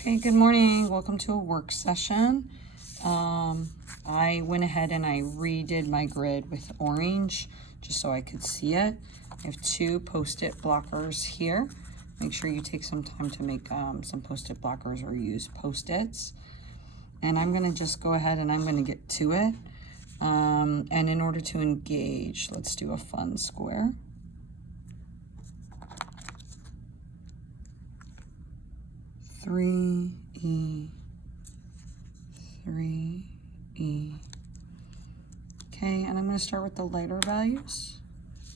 Okay, good morning. Welcome to a work session. I went ahead and I redid my grid with orange just so I could see it. I have two post-it blockers here. Make sure you take some time to make some post-it blockers or use post-its. And I'm going to just go ahead and I'm going to get to it. And in order to engage, let's do a fun square. Three E, 3E. Okay, and I'm going to start with the lighter values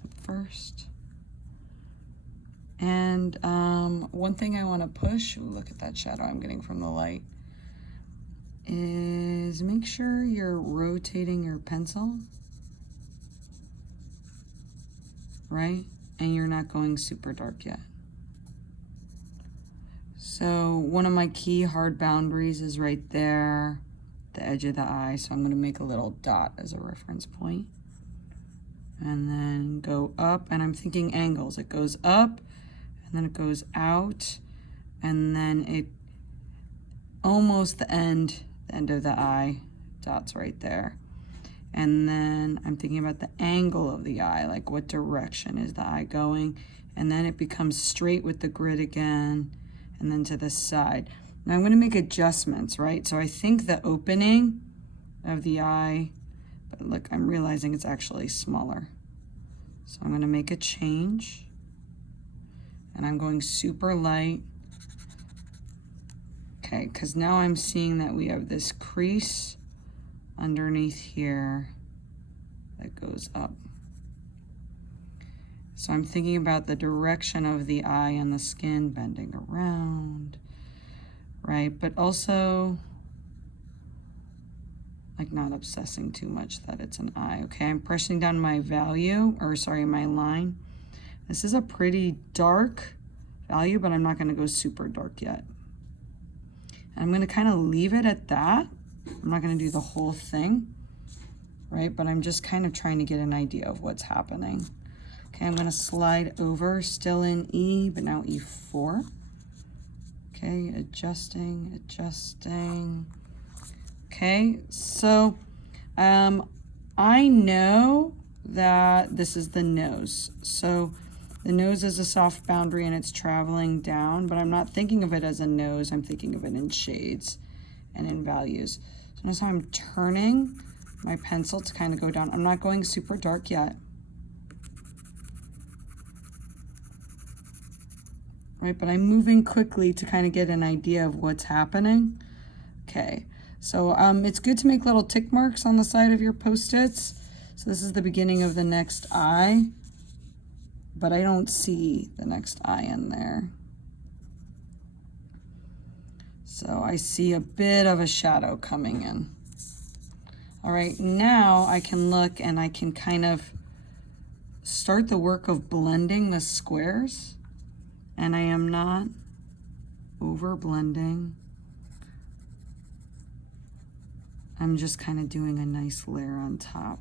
at first. And one thing I want to push, look at that shadow I'm getting from the light, is make sure you're rotating your pencil, right? And you're not going super dark yet. So one of my key hard boundaries is right there, the edge of the eye. So I'm going to make a little dot as a reference point. And then go up, and I'm thinking angles. It goes up, and then it goes out, and then it almost the end of the eye, dot's right there. And then I'm thinking about the angle of the eye, like what direction is the eye going, and then it becomes straight with the grid again, and then to the side. Now I'm going to make adjustments, right? So I think the opening of the eye, but look, I'm realizing it's actually smaller. So I'm going to make a change, and I'm going super light. Okay, because now I'm seeing that we have this crease underneath here that goes up. So I'm thinking about the direction of the eye and the skin bending around, right? But also, like, not obsessing too much that it's an eye. Okay, I'm pressing down my value, or sorry, my line. This is a pretty dark value, but I'm not going to go super dark yet. I'm going to kind of leave it at that. I'm not going to do the whole thing, right? But I'm just kind of trying to get an idea of what's happening. Okay, I'm going to slide over, still in E, but now E4. Okay, adjusting. Okay, so I know that this is the nose. So the nose is a soft boundary and it's traveling down, but I'm not thinking of it as a nose. I'm thinking of it in shades and in values. So notice how I'm turning my pencil to kind of go down. I'm not going super dark yet. Right, but I'm moving quickly to kind of get an idea of what's happening. Okay, so it's good to make little tick marks on the side of your post-its. So this is the beginning of the next eye, but I don't see the next eye in there. So I see a bit of a shadow coming in. All right, now I can look and I can kind of start the work of blending the squares. And I am not over blending. I'm just kind of doing a nice layer on top.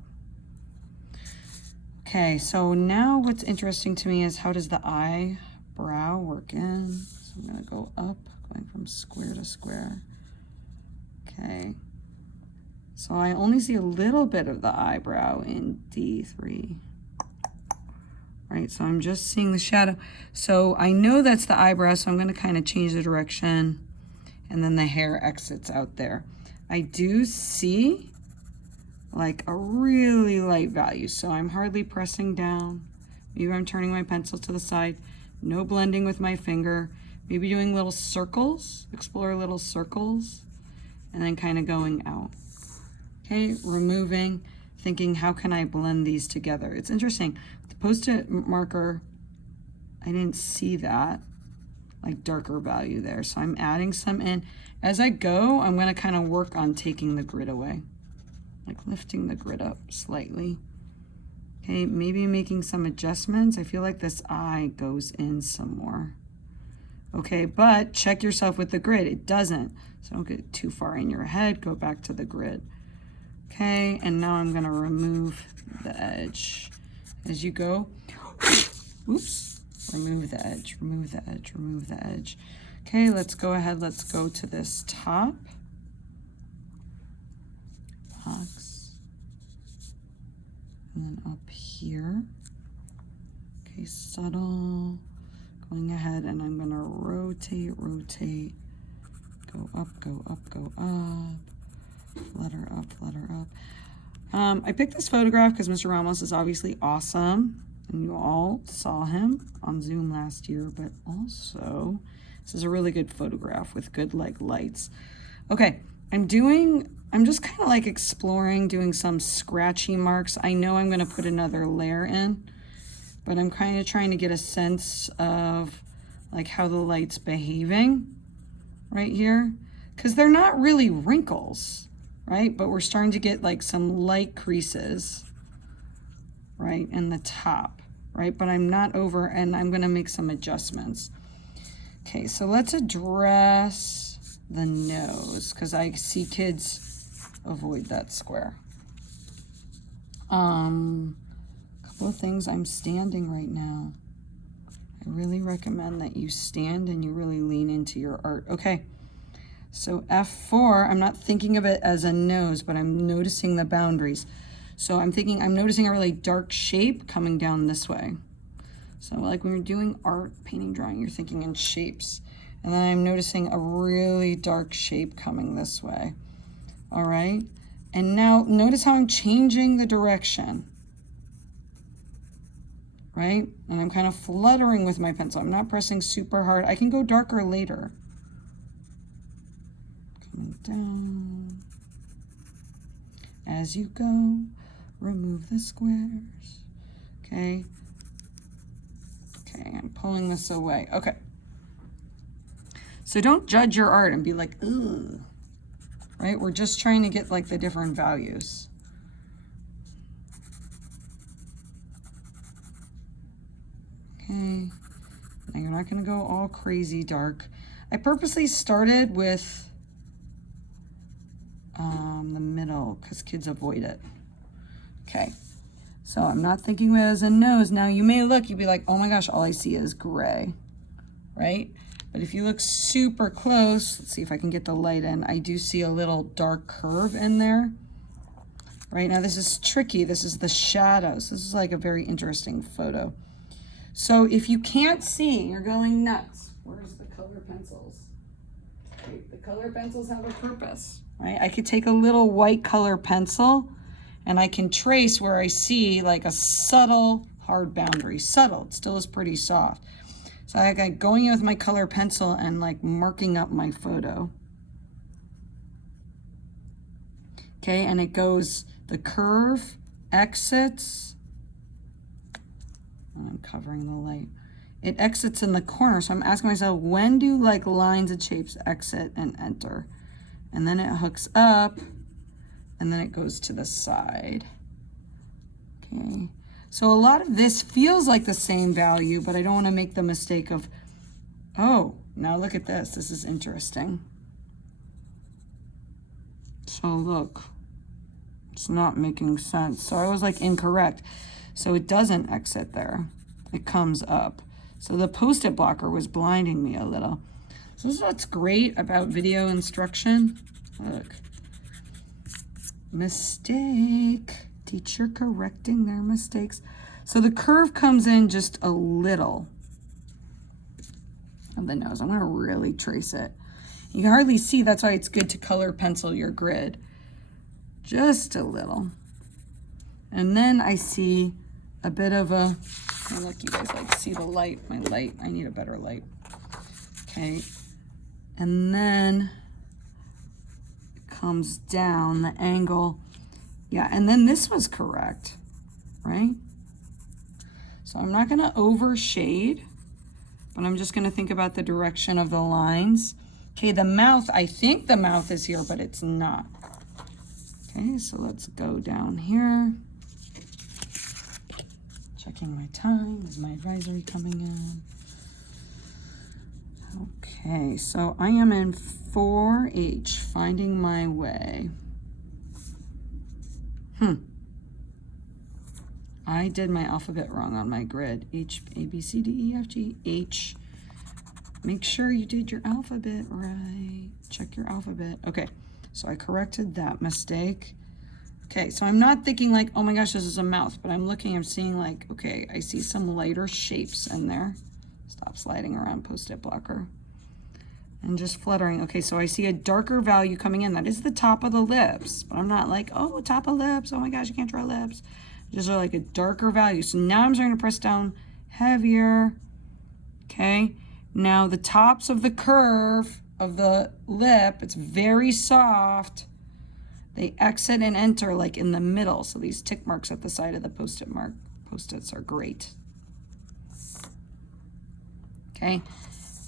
Okay, so now what's interesting to me is how does the eyebrow work in? So I'm going to go up, going from square to square. Okay, so I only see a little bit of the eyebrow in D3. Right, so I'm just seeing the shadow. So I know that's the eyebrow, so I'm going to kind of change the direction, and then the hair exits out there. I do see like a really light value, so I'm hardly pressing down. Maybe I'm turning my pencil to the side, no blending with my finger, maybe doing little circles, explore little circles, and then kind of going out. Okay, removing, thinking how can I blend these together. It's interesting. The post-it marker, I didn't see that, like darker value there. So I'm adding some in. As I go, I'm going to kind of work on taking the grid away, like lifting the grid up slightly. Okay, maybe making some adjustments. I feel like this eye goes in some more. Okay, but check yourself with the grid. It doesn't. So don't get too far in your head. Go back to the grid. Okay, and now I'm going to remove the edge. As you go, oops, remove the edge, remove the edge, remove the edge. Okay, let's go ahead. Let's go to this top box. And then up here. Okay, subtle. Going ahead, and I'm gonna rotate, rotate. Go up, go up, go up. Flutter up, flutter up. I picked this photograph because Mr. Ramos is obviously awesome, and you all saw him on Zoom last year, but also this is a really good photograph with good like lights. Okay, I'm just kind of like exploring, doing some scratchy marks. I know I'm gonna put another layer in, but I'm kind of trying to get a sense of like how the light's behaving right here, because they're not really wrinkles, right? But we're starting to get like some light creases, right, in the top, right? But I'm not over, and I'm gonna make some adjustments. Okay, so let's address the nose, because I see kids avoid that square. Couple of things. I'm standing right now. I really recommend that you stand and you really lean into your art. Okay. So F4, I'm not thinking of it as a nose, but I'm noticing the boundaries. So I'm noticing a really dark shape coming down this way. So like when you're doing art, painting, drawing, you're thinking in shapes. And then I'm noticing a really dark shape coming this way. All right. And now notice how I'm changing the direction. Right? And I'm kind of fluttering with my pencil. I'm not pressing super hard. I can go darker later. Coming down. As you go, remove the squares. Okay. Okay, I'm pulling this away. Okay. So don't judge your art and be like, ugh. Right? We're just trying to get like the different values. Okay. Now you're not going to go all crazy dark. I purposely started with the middle because kids avoid it. Okay. So I'm not thinking of it as a nose. Now you may look, you'd be like, oh my gosh, all I see is gray, right? But if you look super close, let's see if I can get the light in. I do see a little dark curve in there. Right now, this is tricky. This is the shadows. This is like a very interesting photo. So if you can't see, you're going nuts. Where's the color pencils? Right, the color pencils have a purpose, right? I could take a little white color pencil and I can trace where I see like a subtle hard boundary. Subtle, it still is pretty soft. So I got going in with my color pencil and like marking up my photo. Okay, and it goes, the curve exits. I'm covering the light. It exits in the corner. So I'm asking myself, when do like lines and shapes exit and enter? And then it hooks up and then it goes to the side. Okay. So a lot of this feels like the same value, but I don't want to make the mistake of, oh, now look at this. This is interesting. So look, it's not making sense. So I was like incorrect. So it doesn't exit there. It comes up. So the post-it blocker was blinding me a little. So this is what's great about video instruction. Look. Mistake. Teacher correcting their mistakes. So the curve comes in just a little of the nose. I'm going to really trace it. You can hardly see. That's why it's good to color pencil your grid. Just a little. And then I see a bit of a, oh, look, you guys like see the light, my light. I need a better light. Okay. And then it comes down the angle. Yeah, and then this was correct, right? So I'm not going to overshade, but I'm just going to think about the direction of the lines. Okay, the mouth, I think the mouth is here, but it's not. Okay, so let's go down here. Checking my time. Is my advisory coming in? Okay, so I am in 4H, finding my way. I did my alphabet wrong on my grid. H, A, B, C, D, E, F, G, H. Make sure you did your alphabet right. Check your alphabet. Okay, so I corrected that mistake. Okay, so I'm not thinking like, oh my gosh, this is a mouth, but I'm looking, I'm seeing like, okay, I see some lighter shapes in there. Stop sliding around, Post-it blocker. And just fluttering. Okay, so I see a darker value coming in. That is the top of the lips, but I'm not like, oh, top of lips. Oh my gosh, you can't draw lips. Just like a darker value. So now I'm starting to press down heavier. Okay, now the tops of the curve of the lip, it's very soft. They exit and enter like in the middle. So these tick marks at the side of the Post-its are great. Okay,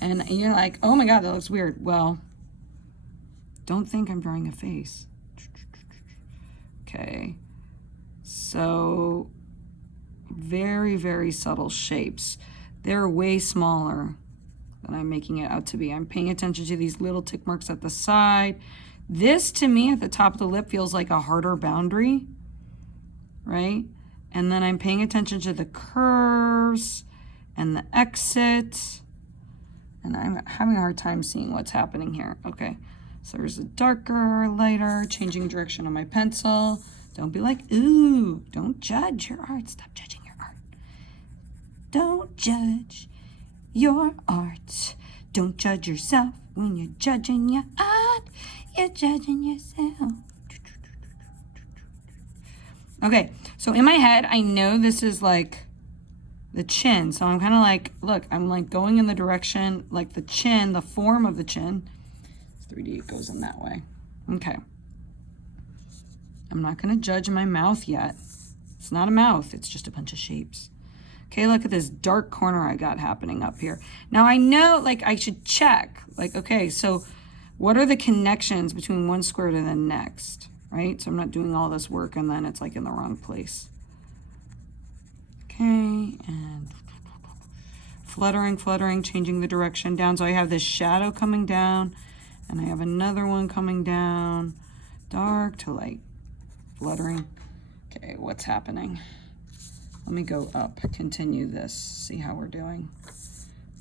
and you're like, oh my God, that looks weird. Well, don't think I'm drawing a face. Okay, so very, very subtle shapes. They're way smaller than I'm making it out to be. I'm paying attention to these little tick marks at the side. This, to me, at the top of the lip feels like a harder boundary, right? And then I'm paying attention to the curves and the exit. And I'm having a hard time seeing what's happening here. Okay, so there's a darker, lighter, changing direction on my pencil. Don't be like, ooh, don't judge your art. Stop judging your art. Don't judge your art. Don't judge yourself when you're judging your art. You're judging yourself. Okay, so in my head, I know this is like the chin. So I'm kind of like, look, I'm like going in the direction, like the chin, the form of the chin. 3D, it goes in that way. Okay. I'm not going to judge my mouth yet. It's not a mouth. It's just a bunch of shapes. Okay, look at this dark corner I got happening up here. Now I know, like, I should check. Like, okay, so what are the connections between one square to the next, right? So I'm not doing all this work and then it's like in the wrong place. Okay, and fluttering, changing the direction down. So I have this shadow coming down and I have another one coming down, dark to light, fluttering. Okay, what's happening? Let me go up, continue this, see how we're doing.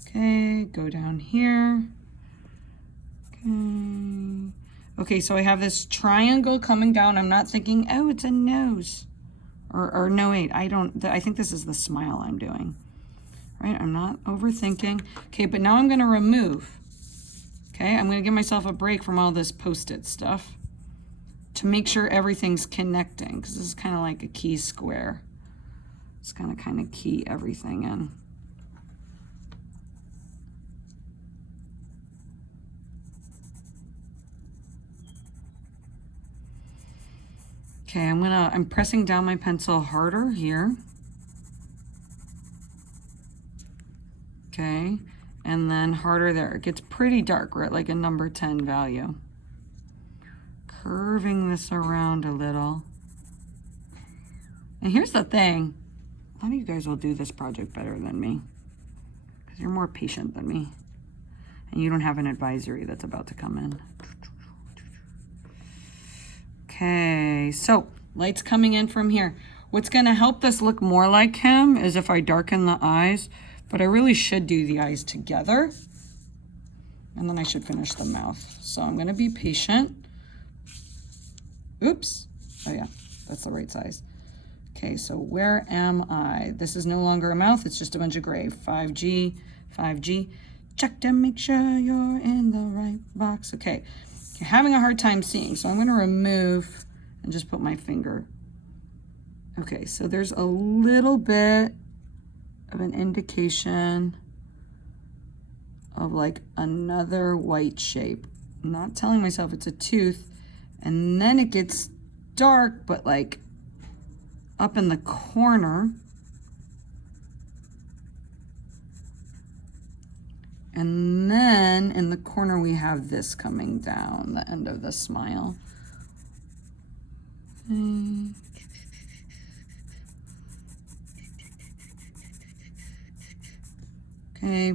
Okay, go down here. Okay, so I have this triangle coming down. I'm not thinking, oh, it's a nose. Or no, wait, I think this is the smile I'm doing. Right, I'm not overthinking. Okay, but now I'm gonna remove. Okay, I'm gonna give myself a break from all this Post-it stuff to make sure everything's connecting, because this is kind of like a key square. It's gonna kind of key everything in. Okay, I'm pressing down my pencil harder here. Okay, and then harder there. It gets pretty dark. We're at like a number 10 value. Curving this around a little. And here's the thing. A lot of you guys will do this project better than me because you're more patient than me. And you don't have an advisory that's about to come in. Okay, so light's coming in from here. What's going to help this look more like him is if I darken the eyes, but I really should do the eyes together. And then I should finish the mouth. So I'm going to be patient. Oops. Oh yeah, that's the right size. Okay, so where am I? This is no longer a mouth, it's just a bunch of gray. 5G, 5G. Check to make sure you're in the right box. Okay, you're having a hard time seeing, so I'm gonna remove and just put my finger. Okay, so there's a little bit of an indication of like another white shape. I'm not telling myself it's a tooth, and then it gets dark, but like up in the corner. And then in the corner we have this coming down, the end of the smile. Okay,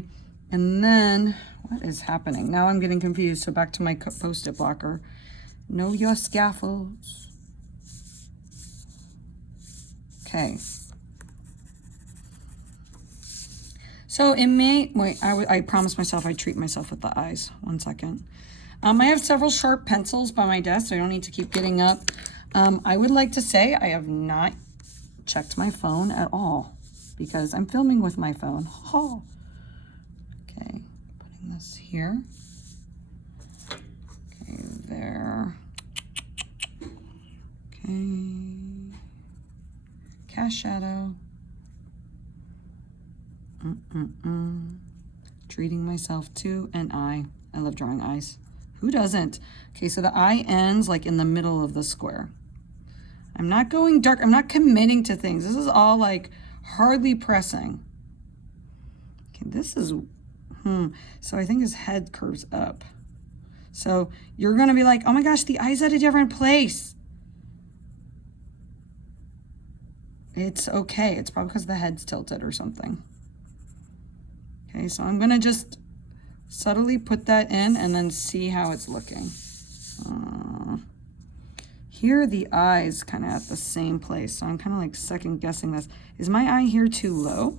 and then what is happening? Now I'm getting confused, so back to my Post-it blocker. Know your scaffolds. So So it may, wait, I promised myself I'd treat myself with the eyes. 1 second. I have several sharp pencils by my desk, so I don't need to keep getting up. I would like to say I have not checked my phone at all because I'm filming with my phone. Oh. Okay, putting this here. Okay, there. Okay. Cast shadow. Treating myself to an eye. I love drawing eyes. Who doesn't? Okay, so the eye ends like in the middle of the square. I'm not going dark. I'm not committing to things. This is all like hardly pressing. Okay, this is, so I think his head curves up. So you're going to be like, oh my gosh, the eye's at a different place. It's okay. It's probably because the head's tilted or something. Okay, so I'm going to just subtly put that in and then see how it's looking. Here the eye's kind of at the same place, so I'm kind of like second guessing this. Is my eye here too low?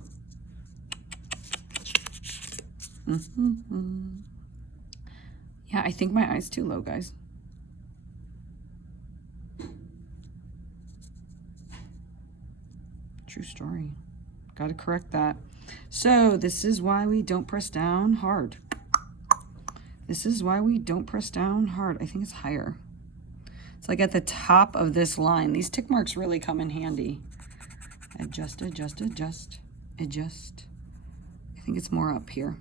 Yeah, I think my eye's too low, guys. True story. Got to correct that. So this is why we don't press down hard. This is why we don't press down hard. I think it's higher. It's like at the top of this line. These tick marks really come in handy. Adjust, adjust, adjust, adjust. I think it's more up here.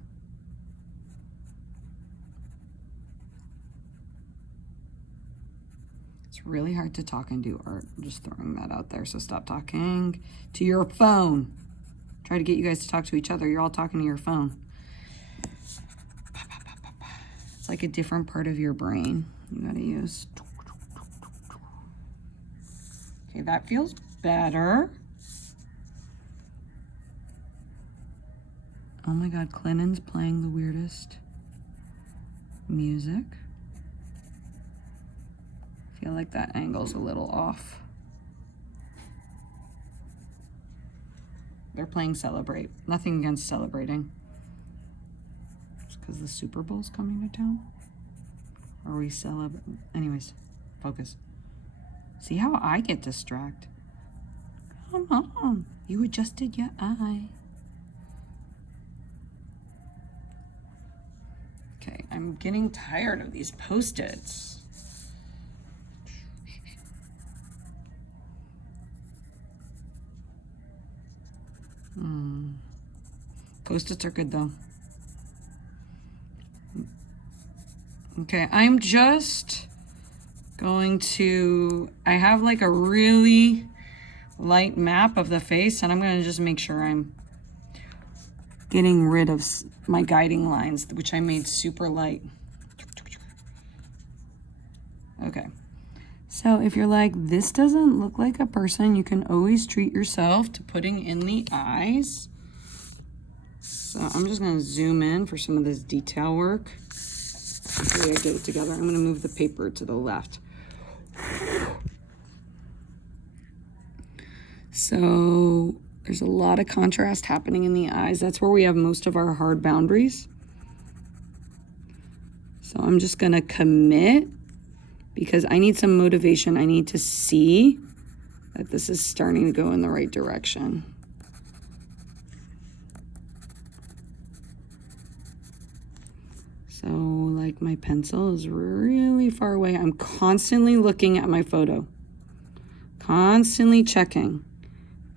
It's really hard to talk and do art. I'm just throwing that out there. So stop talking to your phone. Try to get you guys to talk to each other. You're all talking to your phone. It's like a different part of your brain you gotta use. Okay, that feels better. Oh my God, Clennon's playing the weirdest music. I feel like that angle's a little off. They're playing Celebrate. Nothing against celebrating. Just because the Super Bowl's coming to town? Are we celebrating? Anyways, focus. See how I get distracted? Come on. You adjusted your eye. Okay, I'm getting tired of these Post-its. Post-its are good though. Okay, I'm just going to, I have like a really light map of the face, and I'm going to just make sure I'm getting rid of my guiding lines, which I made super light. Okay. So if you're like, this doesn't look like a person, you can always treat yourself to putting in the eyes. So I'm just going to zoom in for some of this detail work. Hopefully I get it together. I'm going to move the paper to the left. So there's a lot of contrast happening in the eyes. That's where we have most of our hard boundaries. So I'm just going to commit because I need some motivation. I need to see that this is starting to go in the right direction. So like my pencil is really far away. I'm constantly looking at my photo, constantly checking,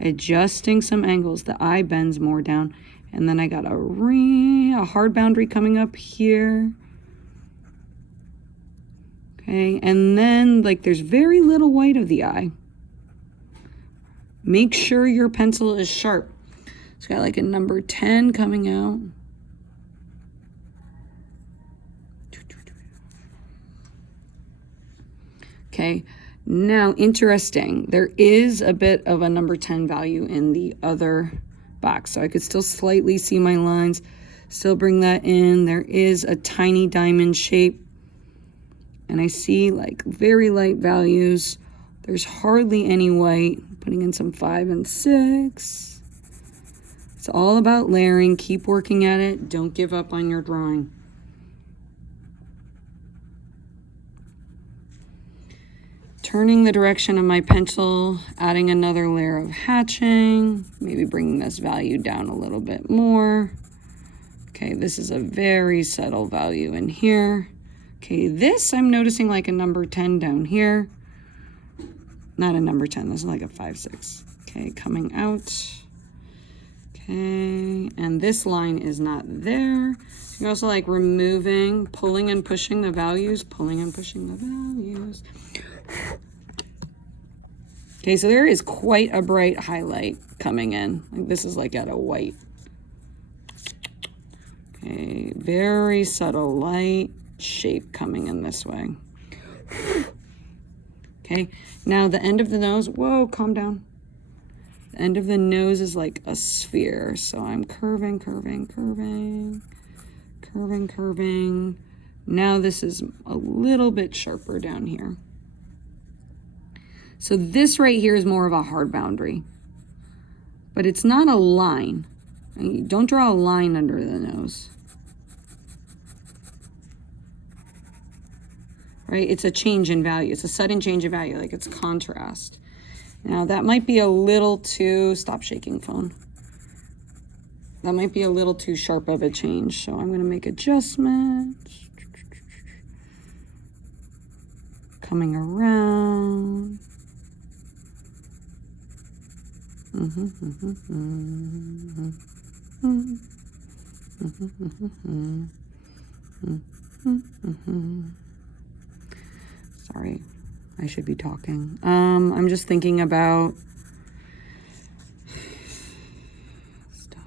adjusting some angles. The eye bends more down. And then I got a hard boundary coming up here. Okay, and then like there's very little white of the eye. Make sure your pencil is sharp. It's got like a number 10 coming out. Okay, now interesting. There is a bit of a number 10 value in the other box. So I could still slightly see my lines, still bring that in. There is a tiny diamond shape. And I see like very light values. There's hardly any white. Putting in some 5 and 6. It's all about layering. Keep working at it. Don't give up on your drawing. Turning the direction of my pencil, adding another layer of hatching, maybe bringing this value down a little bit more. Okay, this is a very subtle value in here. Okay, this I'm noticing like a number 10 down here. Not a number 10, this is like a 5, 6. Okay, coming out. Okay, and this line is not there. You're also like removing, pulling and pushing the values, pulling and pushing the values. Okay, so there is quite a bright highlight coming in. Like this is like at a white. Okay, very subtle light shape coming in this way. Okay, now the end of the nose, whoa, calm down. The end of the nose is like a sphere, so I'm curving, curving, curving, curving, curving. Now this is a little bit sharper down here. So this right here is more of a hard boundary, but it's not a line. Don't draw a line under the nose. Right? It's a change in value. It's a sudden change in value, like it's contrast. Now that might be a little too, stop shaking phone. That might be a little too sharp of a change. So I'm gonna make adjustments. Coming around. Sorry, I should be talking. I'm just thinking about stuff.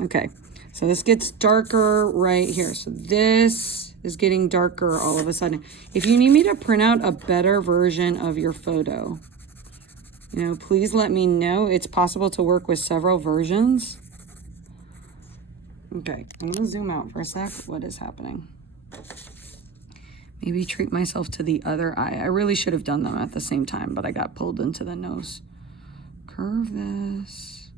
Okay, so this gets darker right here. So this is getting darker all of a sudden. If you need me to print out a better version of your photo, you know, please let me know. It's possible to work with several versions. Okay, I'm gonna zoom out for a sec. What is happening? Maybe treat myself to the other eye. I really should have done them at the same time, but I got pulled into the nose. Curve this.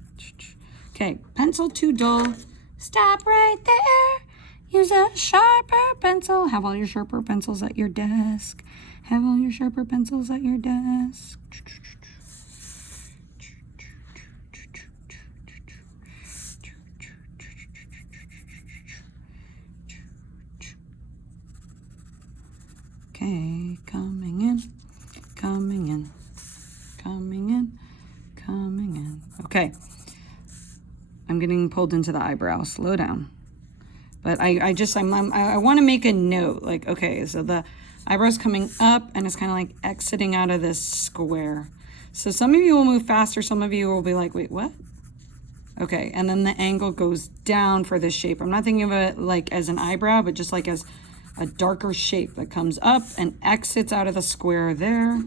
Okay, pencil too dull. Stop right there. Use a sharper pencil. Have all your sharper pencils at your desk. Have all your sharper pencils at your desk. Okay, coming in, coming in, coming in, coming in. Okay, I'm getting pulled into the eyebrow. Slow down. But I want to make a note. Like, okay, so the eyebrow's coming up and it's kind of like exiting out of this square. So some of you will move faster. Some of you will be like, wait, what? Okay, and then the angle goes down for this shape. I'm not thinking of it like as an eyebrow, but just like as a darker shape that comes up and exits out of the square there.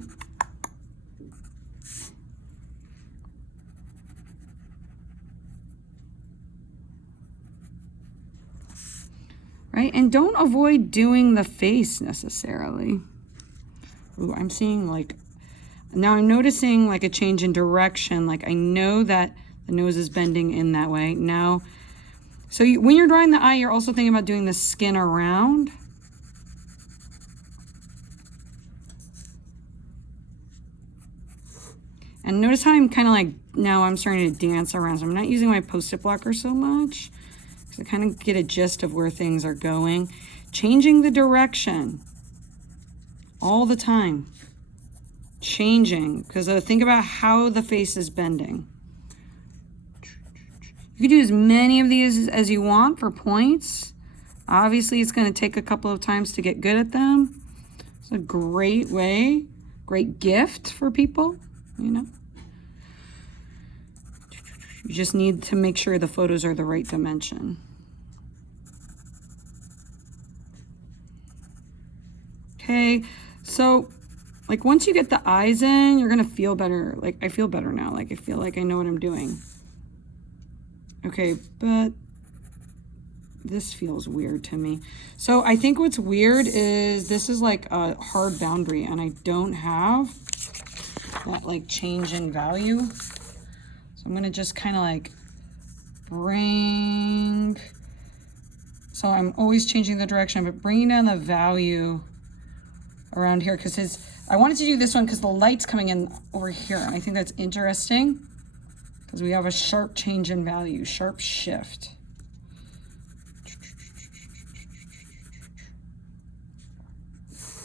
Right, and don't avoid doing the face necessarily. Ooh, I'm seeing like, now I'm noticing like a change in direction. Like I know that the nose is bending in that way. Now, so when you're drawing the eye, you're also thinking about doing the skin around. And notice how I'm kind of like, now I'm starting to dance around. So I'm not using my Post-it blocker so much. Because I kind of get a gist of where things are going. Changing the direction all the time. Changing, because think about how the face is bending. You can do as many of these as you want for points. Obviously, it's going to take a couple of times to get good at them. It's a great way, great gift for people. You know, you just need to make sure the photos are the right dimension. Okay, so like once you get the eyes in, you're gonna feel better. Like I feel better now. Like I feel like I know what I'm doing. Okay, but this feels weird to me. So I think what's weird is this is like a hard boundary and I don't have that like change in value. So I'm gonna just kind of like bring, so I'm always changing the direction, but bringing down the value around here because I wanted to do this one because the light's coming in over here. And I think that's interesting because we have a sharp change in value, sharp shift.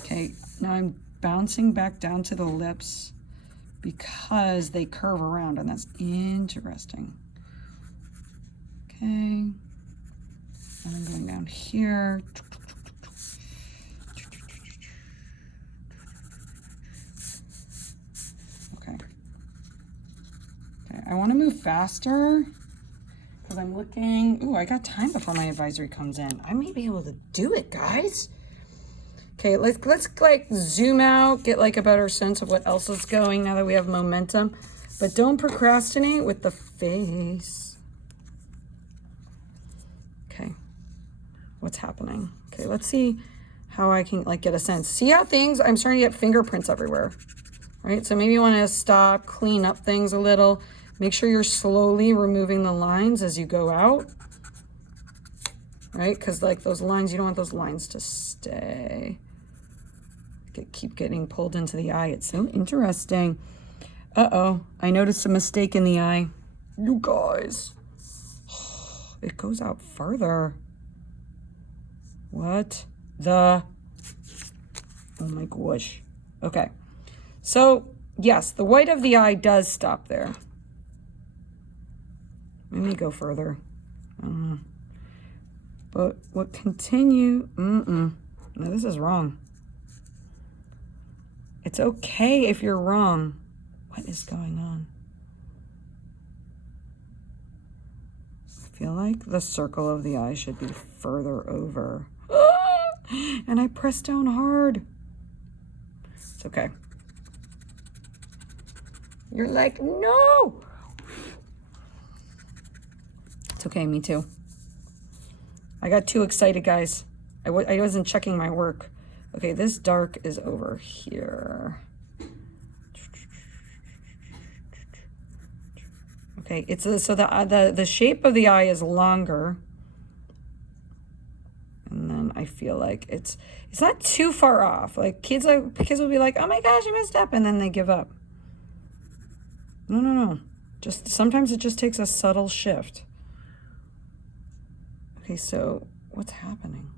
Okay, now I'm bouncing back down to the lips because they curve around, and that's interesting. Okay, and I'm going down here. Okay. Okay, I want to move faster because I'm looking. Ooh, I got time before my advisory comes in. I may be able to do it, guys. Okay, let's like zoom out, get like a better sense of what else is going now that we have momentum. But don't procrastinate with the face. Okay, what's happening? Okay, let's see how I can like get a sense. See how things, I'm starting to get fingerprints everywhere, right? So maybe you want to stop, clean up things a little. Make sure you're slowly removing the lines as you go out, right? Because like those lines, you don't want those lines to stay. Keep getting pulled into the eye. It's so interesting. Uh-oh, I noticed a mistake in the eye. You guys, it goes out further. What the? Oh my gosh. Okay, so yes, the white of the eye does stop there. Let me go further. I don't know. But what continue? No, this is wrong. It's okay if you're wrong. What is going on? I feel like the circle of the eye should be further over. And I pressed down hard. It's okay. You're like, no. It's okay, me too. I got too excited, guys. I wasn't checking my work. Okay, this dark is over here. Okay, it's so the shape of the eye is longer, and then I feel like it's not too far off. Like kids will be like, oh my gosh, I messed up, and then they give up. No. Just sometimes it just takes a subtle shift. Okay, so what's happening?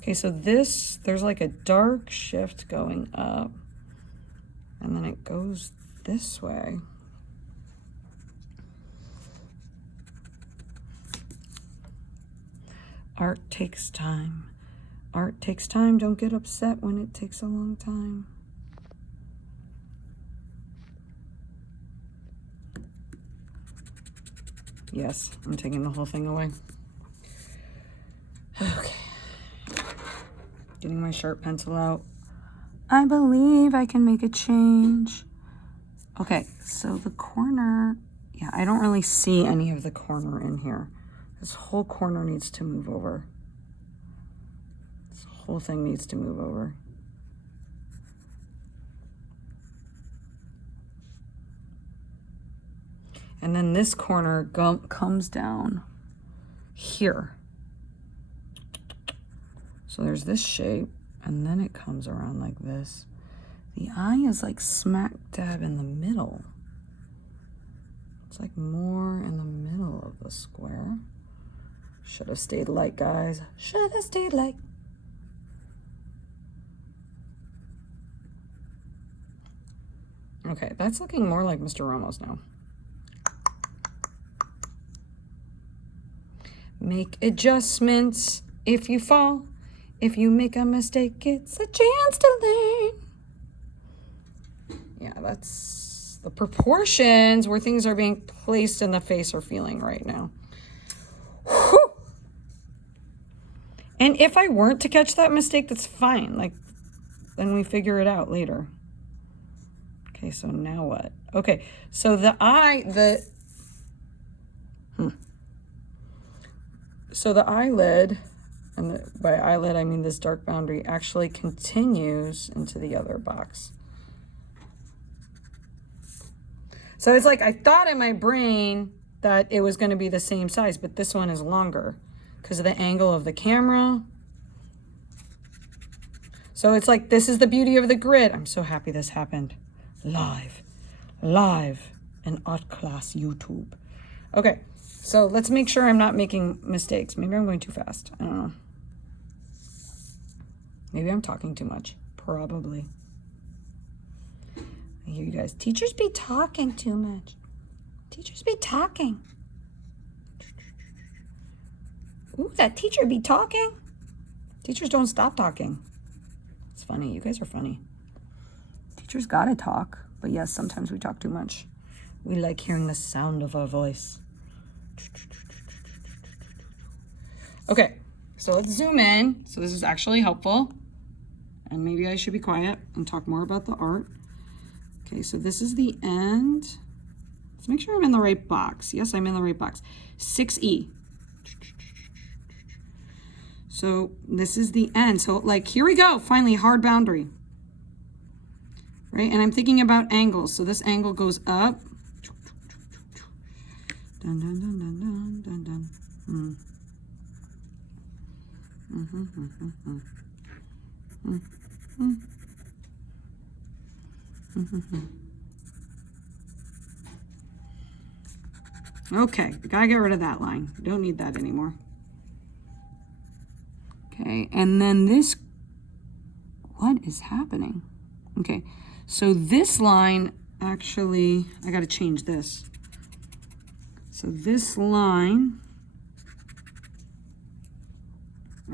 Okay, so there's like a dark shift going up, and then it goes this way. Art takes time. Art takes time. Don't get upset when it takes a long time. Yes, I'm taking the whole thing away. Okay. Getting my sharp pencil out. I believe I can make a change. Okay, so the corner, yeah, I don't really see any of the corner in here. This whole corner needs to move over. This whole thing needs to move over. And then this corner comes down here. So there's this shape, and then it comes around like this. The eye is like smack dab in the middle. It's like more in the middle of the square. Should have stayed light, guys. Should have stayed light. Okay, that's looking more like Mr. Ramos now. Make adjustments if you fall. If you make a mistake, it's a chance to learn. Yeah, that's the proportions where things are being placed in the face are feeling right now. Whew. And if I weren't to catch that mistake, that's fine. Like, then we figure it out later. Okay, so now what? Okay, so the eye, so the eyelid, and by eyelid I mean this dark boundary, actually continues into the other box. So it's like I thought in my brain that it was going to be the same size, but this one is longer because of the angle of the camera. So it's like, this is the beauty of the grid. I'm so happy this happened. Live in art class YouTube. Okay, so let's make sure I'm not making mistakes. Maybe I'm going too fast. I don't know. Maybe I'm talking too much. Probably. I hear you guys. Teachers be talking too much. Teachers be talking. Ooh, that teacher be talking. Teachers don't stop talking. It's funny. You guys are funny. Teachers gotta talk. But yes, sometimes we talk too much. We like hearing the sound of our voice. Okay, so let's zoom in. So this is actually helpful. And maybe I should be quiet and talk more about the art. Okay, so this is the end. Let's make sure I'm in the right box. Yes, I'm in the right box. 6E. So this is the end. So like, here we go. Finally, hard boundary. Right, and I'm thinking about angles. So this angle goes up. Dun, dun, dun, dun, dun, dun, dun. Mm. Mm-hmm, mm-hmm, mm-hmm. Mm-hmm. Mm-hmm. Okay, we gotta get rid of that line. Don't need that anymore. Okay, and then this, what is happening? Okay, so this line, actually, I gotta change this. So this line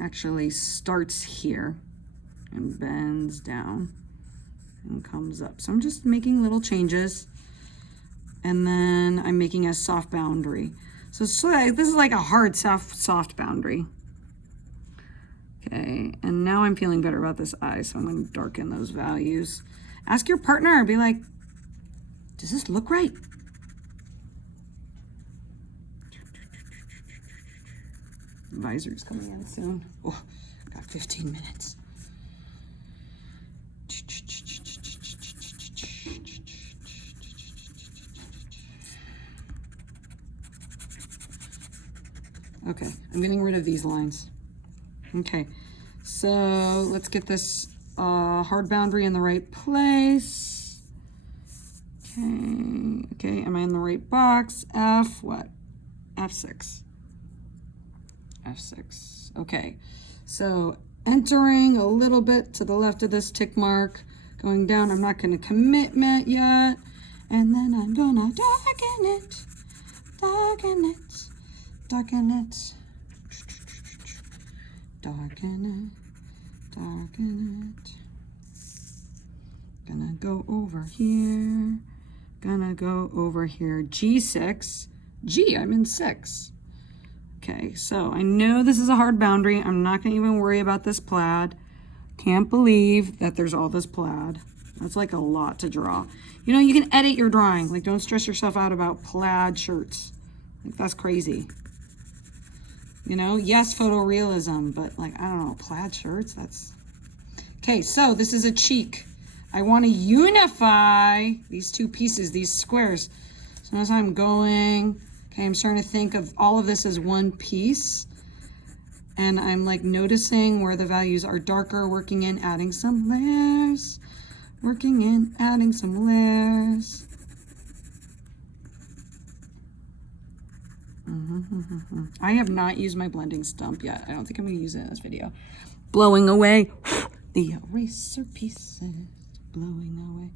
actually starts here and bends down and comes up. So I'm just making little changes, and then I'm making a soft boundary. So this is like a hard, soft boundary. Okay, and now I'm feeling better about this eye, so I'm going to darken those values. Ask your partner, be like, does this look right? Advisor's coming in soon. Oh, got 15 minutes. Okay, I'm getting rid of these lines. Okay, so let's get this hard boundary in the right place. Okay, am I in the right box? F, what? F6. F6. Okay, so entering a little bit to the left of this tick mark, going down. I'm not going to commit yet, and then I'm gonna darken it, darken it, darken it, darken it, darken it. Gonna go over here, gonna go over here. G6, G, I'm in 6. Okay, so I know this is a hard boundary. I'm not going to even worry about this plaid. Can't believe that there's all this plaid. That's like a lot to draw. You know, you can edit your drawing. Like, don't stress yourself out about plaid shirts. Like, that's crazy. You know, yes, photorealism, but like, I don't know, plaid shirts, that's... Okay, so this is a cheek. I want to unify these two pieces, these squares. So as I'm going... Okay, I'm starting to think of all of this as one piece, and I'm like noticing where the values are darker, working in, adding some layers, working in, adding some layers. I have not used my blending stump yet. I don't think I'm going to use it in this video. Blowing away the eraser pieces, blowing away.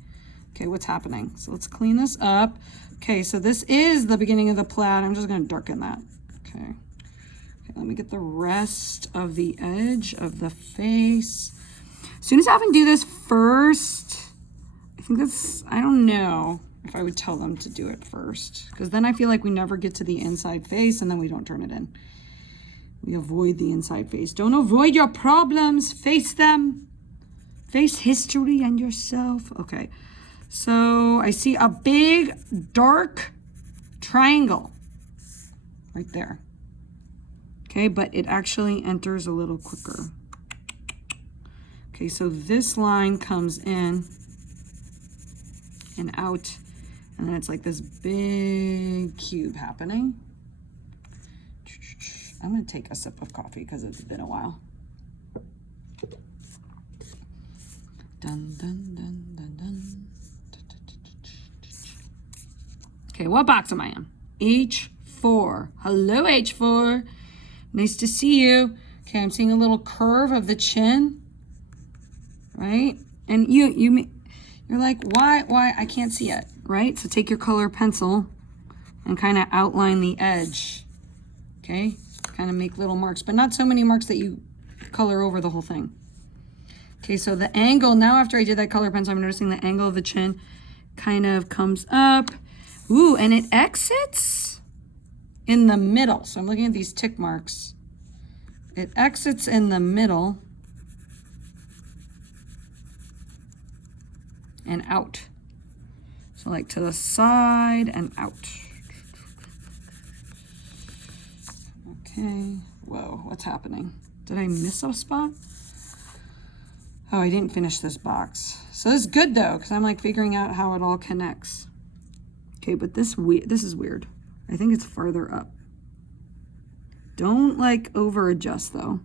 Okay, what's happening? So let's clean this up. Okay, so this is the beginning of the plaid. I'm just going to darken that. Okay. Okay, let me get the rest of the edge of the face. As soon as I have them do this first, I think that's, I don't know if I would tell them to do it first, because then I feel like we never get to the inside face and then we don't turn it in. We avoid the inside face. Don't avoid your problems. Face them. Face history and yourself. Okay. So I see a big dark triangle right there. Okay, but it actually enters a little quicker. Okay, so this line comes in and out, And then it's like this big cube happening. I'm gonna take a sip of coffee because it's been a while. Dun, dun, dun, dun, dun. Okay, what box am I in? H4. Hello, H4. Nice to see you. Okay, I'm seeing a little curve of the chin, right? And you're like, why? I can't see it, right? So take your color pencil and kind of outline the edge, okay? Kind of make little marks, but not so many marks that you color over the whole thing. Okay, so the angle, now after I did that color pencil, I'm noticing the angle of the chin kind of comes up. Ooh, and it exits in the middle. So I'm looking at these tick marks. It exits in the middle and out. So like to the side and out. Okay, whoa, what's happening? Did I miss a spot? Oh, I didn't finish this box. So this is good though, because I'm like figuring out how it all connects. Okay, but this is weird. I think it's farther up. Don't like over adjust though.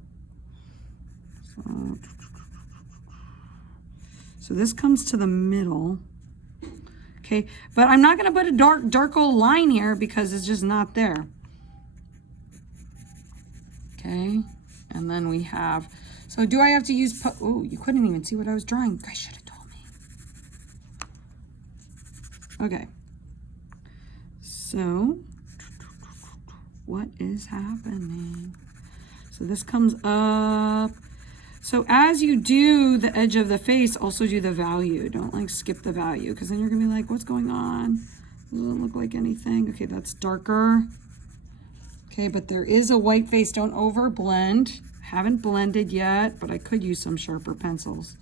So this comes to the middle. Okay, but I'm not gonna put a dark old line here because it's just not there. Okay, and then we have, so do I have to use, oh, you couldn't even see what I was drawing. You guys should have told me. Okay, so what is happening? So this comes up. So as you do the edge of the face, also do the value. Don't like skip the value because then you're gonna be like, what's going on? Doesn't look like anything. Okay, that's darker. Okay, but there is a white face. Don't over blend. Haven't blended yet, but I could use some sharper pencils.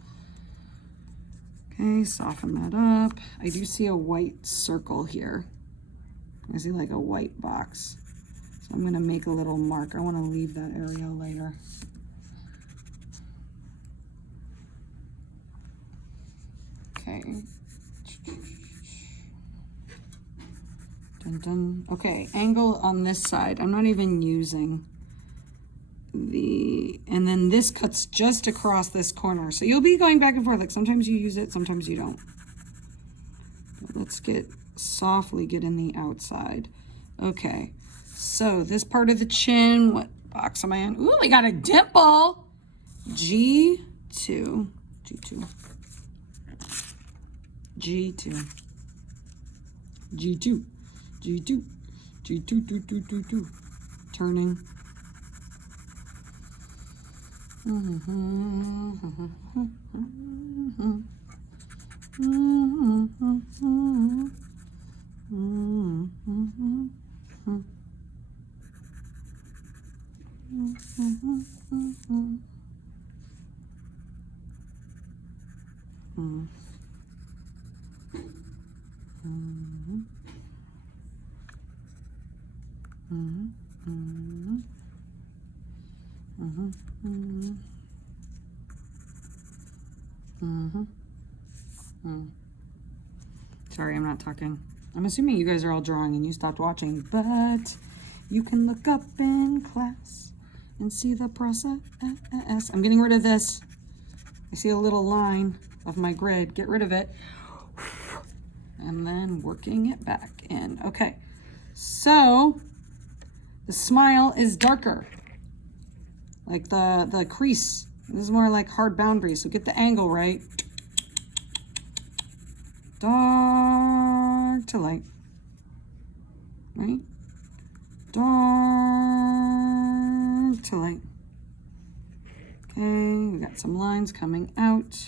Okay, soften that up. I do see a white circle here. I see like a white box. So I'm gonna make a little mark. I wanna leave that area later. Okay. Dun, dun. Okay, angle on this side. I'm not even using and then this cuts just across this corner. So you'll be going back and forth. Like sometimes you use it, sometimes you don't. But let's softly get in the outside. Okay, so this part of the chin, what box am I in? Ooh, we got a dimple. G2, G2, G2, G2. G2, G2, turning. Sorry, I'm not talking. I'm assuming you guys are all drawing and you stopped watching, but you can look up in class and see the process. I'm getting rid of this. I see a little line of my grid. Get rid of it. And then working it back in. Okay, so the smile is darker. Like the crease. This is more like hard boundaries, so get the angle right. Dark to light. Right? Dark to light. Okay, we got some lines coming out.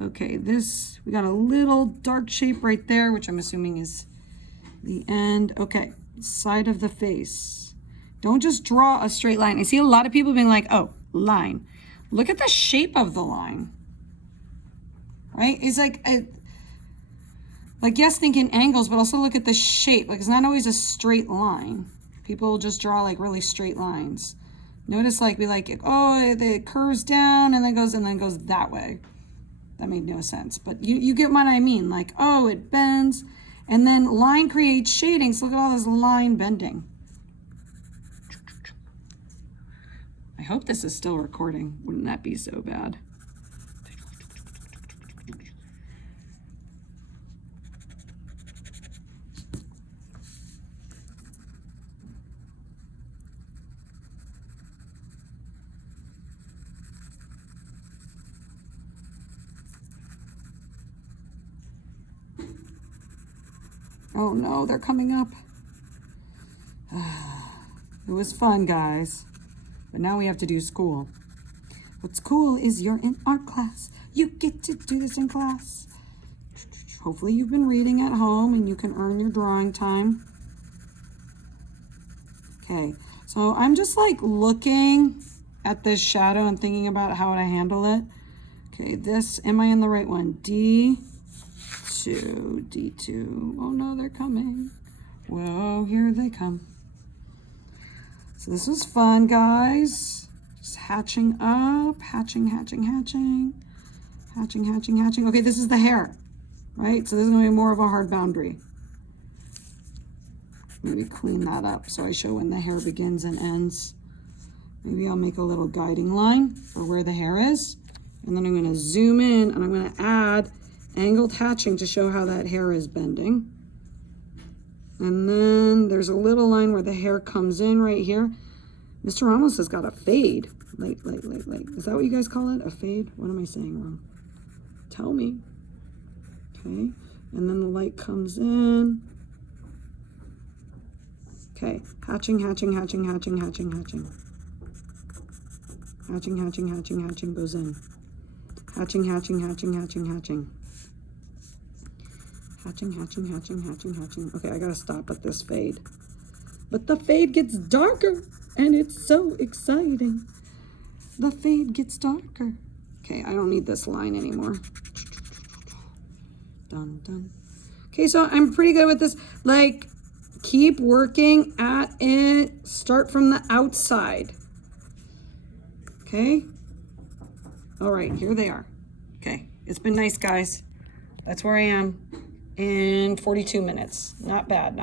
Okay, we got a little dark shape right there, which I'm assuming is the end. Okay, side of the face. Don't just draw a straight line. I see a lot of people being like, oh, line. Look at the shape of the line, right? It's like yes, think in angles, but also look at the shape. Like it's not always a straight line. People just draw like really straight lines. Notice be like, oh, it curves down and then goes that way. That made no sense, but you get what I mean. Like, oh, it bends And then line creates shadings. Look at all this line bending. I hope this is still recording. Wouldn't that be so bad? Oh no, they're coming up. It was fun, guys. But now we have to do school. What's cool is you're in art class. You get to do this in class. Hopefully you've been reading at home and you can earn your drawing time. Okay, so I'm just like looking at this shadow and thinking about how to handle it. Okay, this, am I in the right one? D2, D2. Oh no, they're coming. Whoa, here they come. So this was fun, guys. Just hatching up, hatching. Okay, this is the hair, right? So this is gonna be more of a hard boundary. Maybe clean that up so I show when the hair begins and ends. Maybe I'll make a little guiding line for where the hair is. And then I'm gonna zoom in and I'm gonna add angled hatching to show how that hair is bending. And then there's a little line where the hair comes in right here. Mr. Ramos has got a fade. Light. Is that what you guys call it? A fade? What am I saying wrong? Tell me. Okay, and then the light comes in. Okay, hatching goes in. Hatching hatching. Okay, I gotta stop at this fade. But the fade gets darker, and it's so exciting. The fade gets darker. Okay, I don't need this line anymore. Done. Okay, so I'm pretty good with this. Like, keep working at it. Start from the outside. Okay? All right, here they are. Okay, it's been nice, guys. That's where I am in 42 minutes. Not bad.